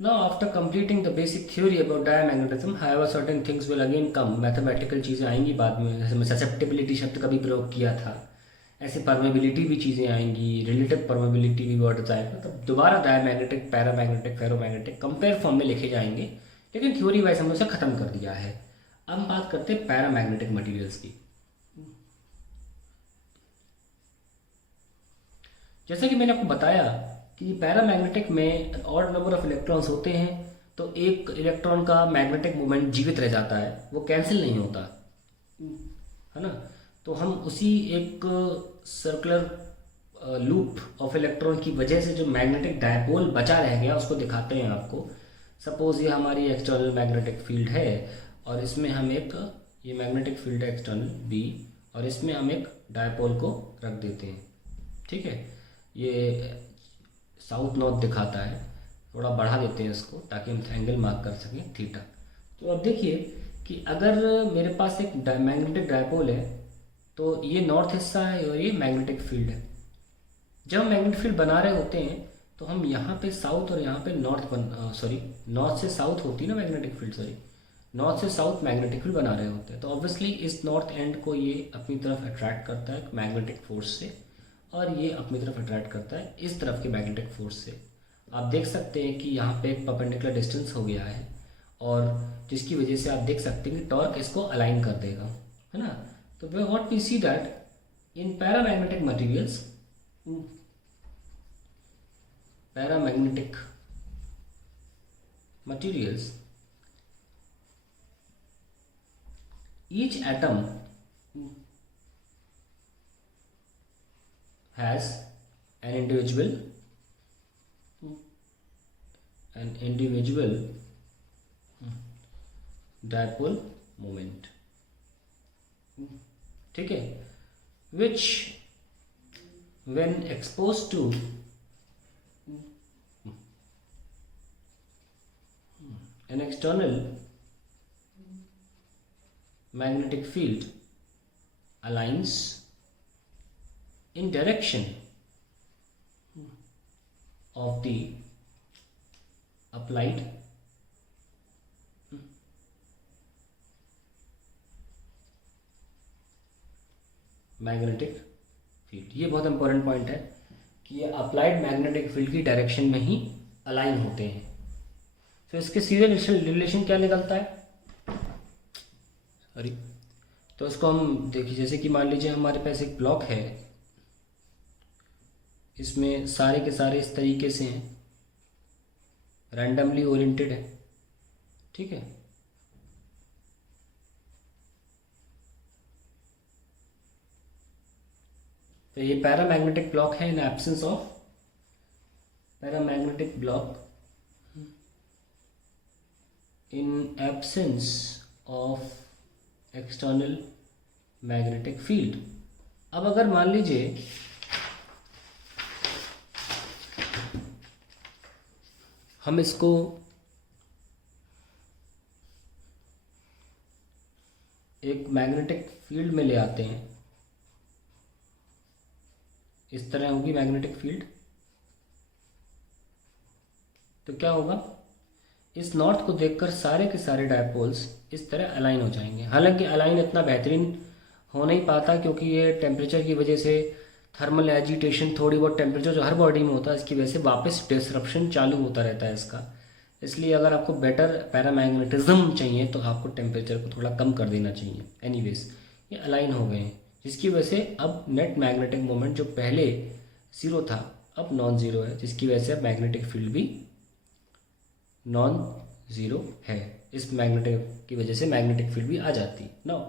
Now, after completing the basic theory about diamagnetism, however, certain things will again come. Mathematical चीज़ें आएंगी बाद में, जैसे मैं ससेप्टिबिलिटी शब्द का भी प्रयोग किया था, ऐसे परमेबिलिटी भी चीज़ें आएंगी, रिलेटिव परमेबिलिटी भी वर्ड आएगा, तब दोबारा diamagnetic, paramagnetic, ferromagnetic compare form में लिखे जाएंगे, लेकिन थ्योरी वाइज हमने उसे ख़त्म कर दिया है। अब हम बात करते हैं पैरामैग्नेटिक मटीरियल्स की। जैसा कि मैंने आपको बताया कि पैरामैग्नेटिक में ऑड नंबर ऑफ इलेक्ट्रॉन्स होते हैं, तो एक इलेक्ट्रॉन का मैग्नेटिक मोमेंट जीवित रह जाता है, वो कैंसिल नहीं होता है ना। तो हम उसी एक सर्कुलर लूप ऑफ इलेक्ट्रॉन की वजह से जो मैग्नेटिक डायपोल बचा रह गया उसको दिखाते हैं आपको। सपोज ये हमारी एक्सटर्नल मैग्नेटिक फील्ड है और इसमें हम एक, ये मैग्नेटिक फील्ड है एक्सटर्नल बी, और इसमें हम एक डायपोल को रख देते हैं। ठीक है, ये साउथ नॉर्थ दिखाता है, थोड़ा बढ़ा देते हैं इसको ताकि हम एंगल मार्क कर सकें थीटा। तो अब देखिए कि अगर मेरे पास एक मैग्नेटिक डायपोल है, तो ये नॉर्थ हिस्सा है और ये मैग्नेटिक फील्ड है। जब मैग्नेटिक फील्ड बना रहे होते हैं तो हम यहाँ पे साउथ और यहाँ पे नॉर्थ नॉर्थ से साउथ होती है ना मैग्नेटिक फील्ड, नॉर्थ से साउथ मैग्नेटिक फील्ड बना रहे होते हैं। तो ऑब्वियसली इस नॉर्थ एंड को ये अपनी तरफ अट्रैक्ट करता है मैग्नेटिक फोर्स से, और ये अपनी तरफ अट्रैक्ट करता है इस तरफ के मैग्नेटिक फोर्स से। आप देख सकते हैं कि यहाँ पे एक परपेंडिकुलर डिस्टेंस हो गया है, और जिसकी वजह से आप देख सकते हैं कि टॉर्क इसको अलाइन कर देगा, है ना। तो what we see that in paramagnetic materials, paramagnetic materials, each atom has an individual dipole moment, ठीक है, which when exposed to an external magnetic field aligns in direction of the applied magnetic field. ये बहुत important point है कि ये applied magnetic field की direction में ही align होते हैं। तो इसके सीधे रिलेशन क्या निकलता है, सॉरी, तो इसको हम देखिए, जैसे कि मान लीजिए हमारे पास एक ब्लॉक है, इसमें सारे के सारे इस तरीके से हैं, रैंडमली ओरिएंटेड है, ठीक है। तो ये पैरामैग्नेटिक ब्लॉक है in absence of paramagnetic block, in absence of external magnetic field. अब अगर मान लीजिए हम इसको एक मैग्नेटिक फील्ड में ले आते हैं, इस तरह होगी मैग्नेटिक फील्ड, तो क्या होगा, इस नॉर्थ को देखकर सारे के सारे डायपोल्स इस तरह अलाइन हो जाएंगे। हालांकि अलाइन इतना बेहतरीन हो नहीं पाता क्योंकि ये टेम्परेचर की वजह से थर्मल एजिटेशन, थोड़ी बहुत टेम्परेचर जो हर बॉडी में होता है इसकी वजह से वापस डिसरप्शन चालू होता रहता है इसका। इसलिए अगर आपको बेटर पैरामैग्नेटिज्म चाहिए तो आपको टेम्परेचर को थोड़ा कम कर देना चाहिए। एनीवेज ये अलाइन हो गए हैं, जिसकी वजह से अब नेट मैग्नेटिक मोमेंट जो पहले ज़ीरो था अब नॉन ज़ीरो है, जिसकी वजह से अब मैग्नेटिक फील्ड भी नॉन ज़ीरो है। इस मैग्नेटिक की वजह से मैग्नेटिक फील्ड भी आ जाती है। नाउ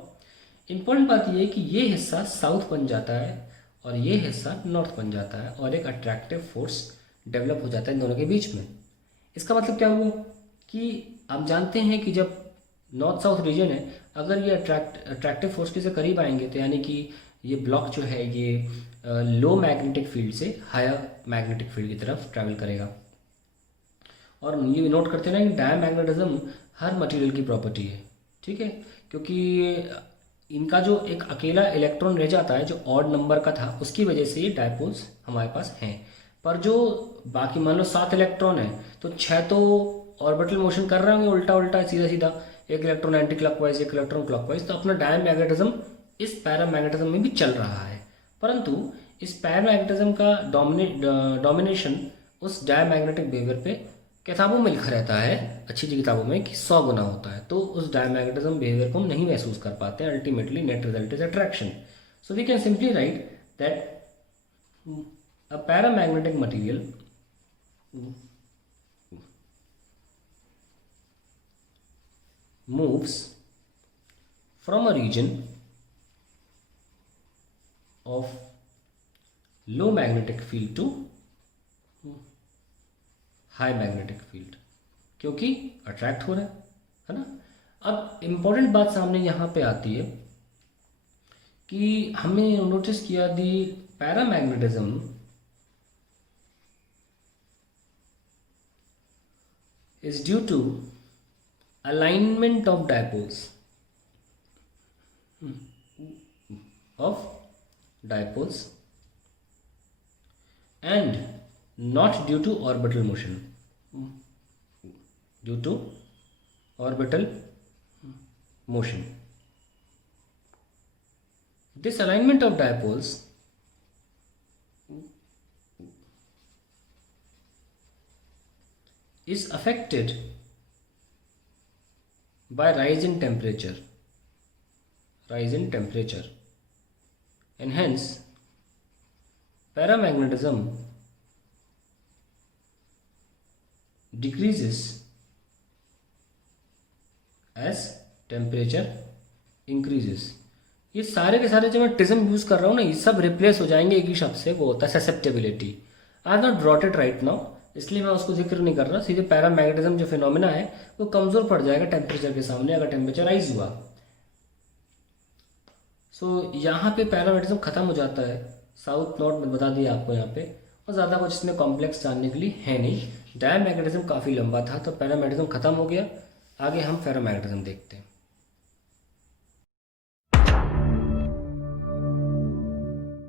इम्पॉर्टेंट बात यह है कि ये हिस्सा साउथ बन जाता है और ये हिस्सा नॉर्थ बन जाता है, और एक अट्रैक्टिव फोर्स डेवलप हो जाता है इन दोनों के बीच में। इसका मतलब क्या हुआ कि आप जानते हैं कि जब नॉर्थ साउथ रीजन है, अगर ये अट्रैक्टिव फोर्स के से करीब आएंगे तो यानी कि ये ब्लॉक जो है ये लो मैग्नेटिक फील्ड से हायर मैग्नेटिक फील्ड की तरफ ट्रैवल करेगा। और ये नोट करते हैं ना कि डायमैग्नेटिज्म हर मटेरियल की प्रॉपर्टी है, ठीक है, क्योंकि इनका जो एक अकेला इलेक्ट्रॉन रह जाता है जो ऑड नंबर का था, उसकी वजह से ये डायपोल्स हमारे पास हैं। पर जो बाकी मान लो 7 इलेक्ट्रॉन है तो 6 तो ऑर्बिटल मोशन कर रहे होंगे उल्टा उल्टा सीधा सीधा, एक इलेक्ट्रॉन एंटी क्लॉकवाइज एक इलेक्ट्रॉन क्लॉकवाइज, तो अपना डायमैग्नेटिज्म इस पैरामैग्नेटिज्म में भी चल रहा है। परंतु इस पैरामैग्नेटिज्म का डोमिनेशन उस डायमैग्नेटिक बिहेवियर पे किताबों में लिखा रहता है, अच्छी अच्छी किताबों में, कि 100 गुना होता है। तो उस डायमैग्नेटिज्म बिहेवियर को हम नहीं महसूस कर पाते हैं। Ultimately net result is attraction. So we can simply write that a paramagnetic material moves from a region of low magnetic field to high magnetic field, क्योंकि अट्रैक्ट हो रहा है ना। अब इम्पॉर्टेंट बात सामने यहाँ पे आती है कि हमने नोटिस किया दी paramagnetism is due to alignment of dipoles and not due to orbital motion, due to orbital motion. This alignment of dipoles is affected by rise in temperature, and hence paramagnetism decreases as temperature increases. ये सारे के सारे जो मैं टिज्म use कर रहा हूँ ना, ये सब रिप्लेस हो जाएंगे एक ही शब्द से, वो होता है susceptibility. I have not brought it right now, इसलिए मैं उसको जिक्र नहीं कर रहा। सीधे पैरामैग्नेटिज्म जो फिनोमेना है वो कमजोर पड़ जाएगा टेम्परेचर के सामने, अगर टेम्परेचर राइज हुआ। सो यहाँ पे पैरामैग्नेटिज्म खत्म हो जाता है। साउथ नॉर्थ में बता दिया आपको यहाँ पे, और ज़्यादा कुछ इसमें कॉम्प्लेक्स जानने के लिए है नहीं। डायमैग्नेटिज्म काफ़ी लंबा था, तो पैरामैग्नेटिज्म खत्म हो गया। आगे हम फेरोमैग्नेटिज्म देखते हैं।